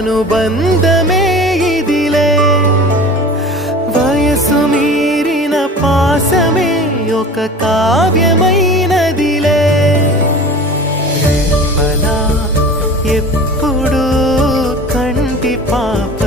అనుబంధమే ఇదిలే వయసు మీరిన పాసమే ఒక కావ్యమైనదిలే రేపలా ఎప్పుడు కంటి పాప